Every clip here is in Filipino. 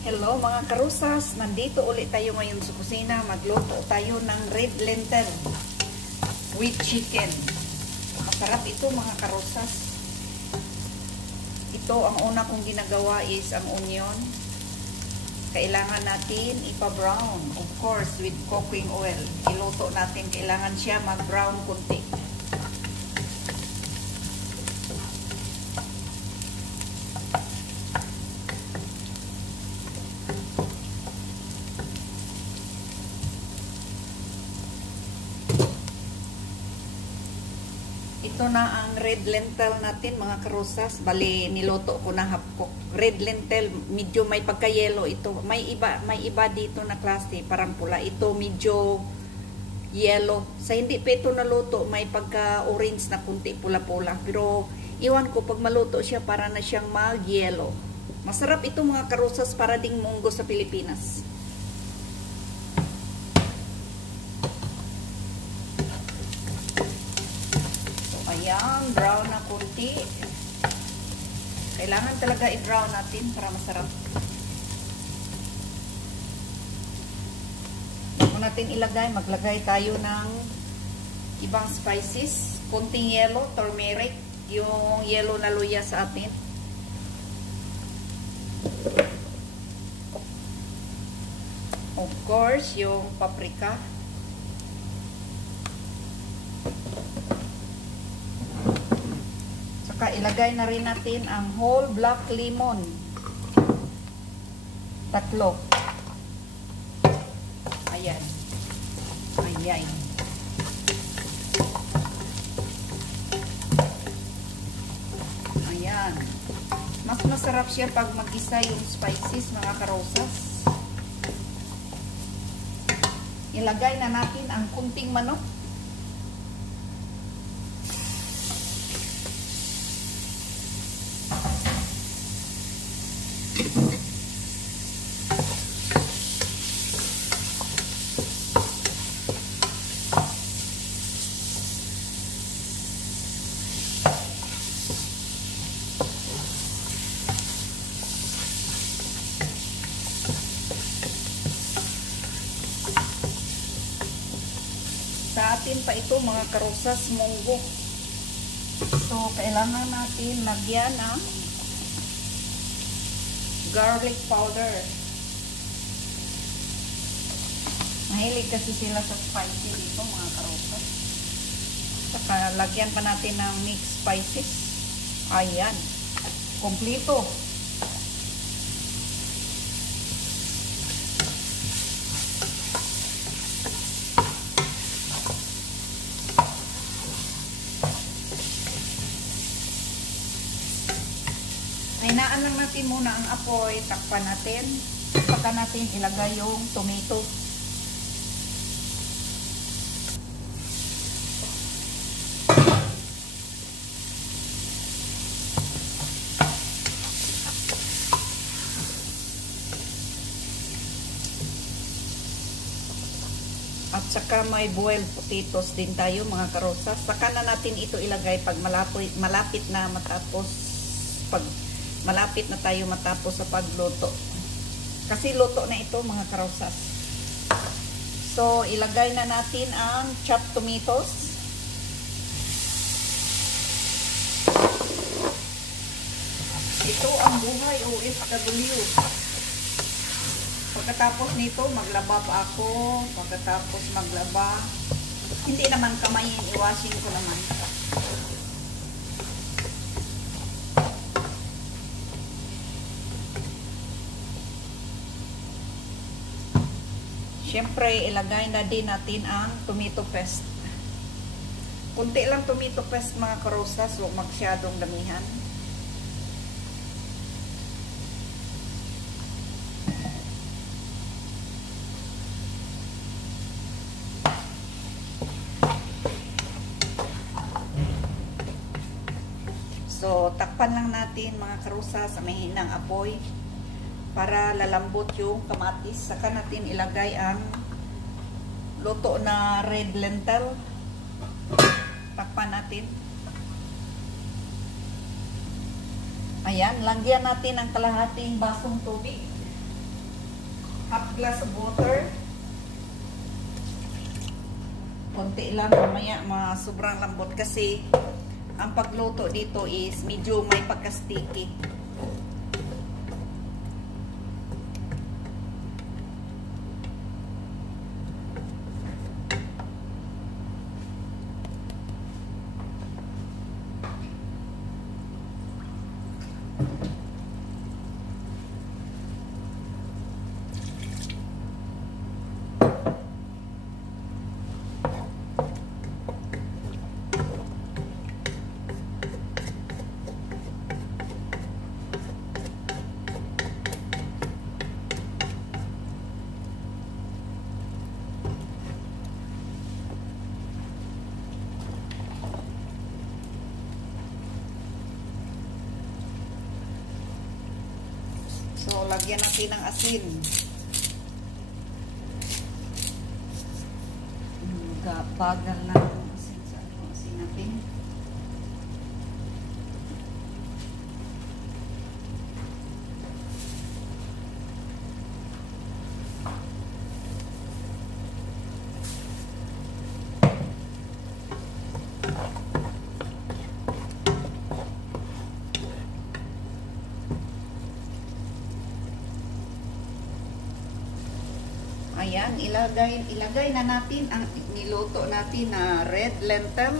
Hello mga karusas, nandito ulit tayo ngayon sa kusina. Magluto tayo ng red lentil with chicken. Masarap ito mga karusas. Ito ang una kong ginagawa is ang onion. Kailangan natin ipa-brown, of course, with cooking oil. Iluto natin, kailangan siya mag-brown kunti. Ito na ang red lentil natin mga karusas. Bali, niluto ko na half cook. Red lentil, medyo may pagka-yellow ito. May iba dito na klase, parang pula. Ito medyo yellow. Sa hindi pa ito naluto, may pagka-orange na kunti pula-pula. Pero iwan ko, pag maluto siya, para na siyang mag-yellow. Masarap ito mga karusas, para ding munggo sa Pilipinas. Ayan, brown na kunti. Kailangan talaga i-brown natin para masarap. Bago natin ilagay, maglagay tayo ng ibang spices. Kunting yellow, turmeric, yung yellow na luya sa atin. Of course, yung paprika. Ilagay na rin natin ang whole black lemon. 3. Ayan. Ayan. Ayan. Mas masarap siya pag mag-isa yung spices mga karosas. Ilagay na natin ang kunting manok. Sa atin pa ito mga karosas, munggo. So, kailangan natin lagyan ng garlic powder. Mahilig kasi sila sa spicy dito mga karosas. Saka lagyan pa natin ng mixed spices. Ayan. Kompleto. Hinaan lang natin muna ang apoy, takpan natin, saka natin ilagay yung tomato. At saka may boiled potatoes din tayo mga karosas. Saka na natin ito ilagay pag malapit na tayo matapos sa pagluto. Kasi luto na ito mga karosas. So, ilagay na natin ang chopped tomatoes. Ito ang buhay OFW. Pagkatapos nito, maglaba pa ako. Pagkatapos maglaba, hindi naman kamayin, iwasin ko naman. Siyempre, ilagay na din natin ang tomato paste. Kunti lang tomato paste mga karosas, huwag masyadong damihan. So, takpan lang natin mga karosas sa mahinang apoy para lalambot yung kamatis. Saka natin ilagay ang luto na red lentil. Takpan natin. Ayan, lagyan natin ng kalahating basong tubig. half glass of water. Konti lang, mamaya sobrang lambot kasi ang pagluto dito is medyo may pagka-sticky. So, lagyan natin ng asin. Gapagal ng asin sa asin natin. Ayan, ilagay na natin ang niluto natin na red lentil.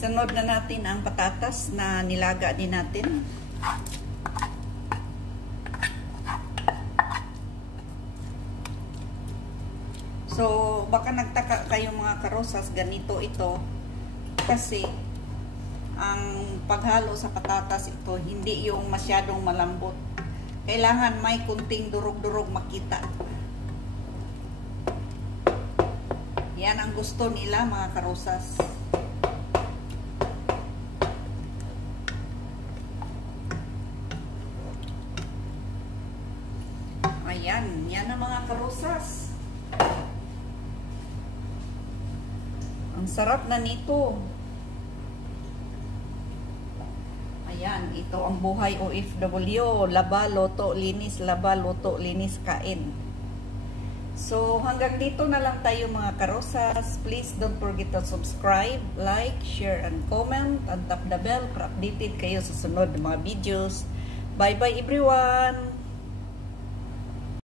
Isunod na natin ang patatas na nilaga din natin. So, baka nagtaka kayo mga karosas, ganito ito. Kasi, ang paghalo sa patatas ito, hindi yung masyadong malambot. Kailangan may kunting durog-durog makita. Yan ang gusto nila mga karosas. Ayan, yan ang mga karosas. Ang sarap na nito. Ayan, ito ang buhay OFW. Laba, loto, linis, laba, loto, linis, kain. So, hanggang dito na lang tayo mga karosas. Please don't forget to subscribe, like, share, and comment. And tap the bell para updated kayo sa sunod na mga videos. Bye-bye everyone!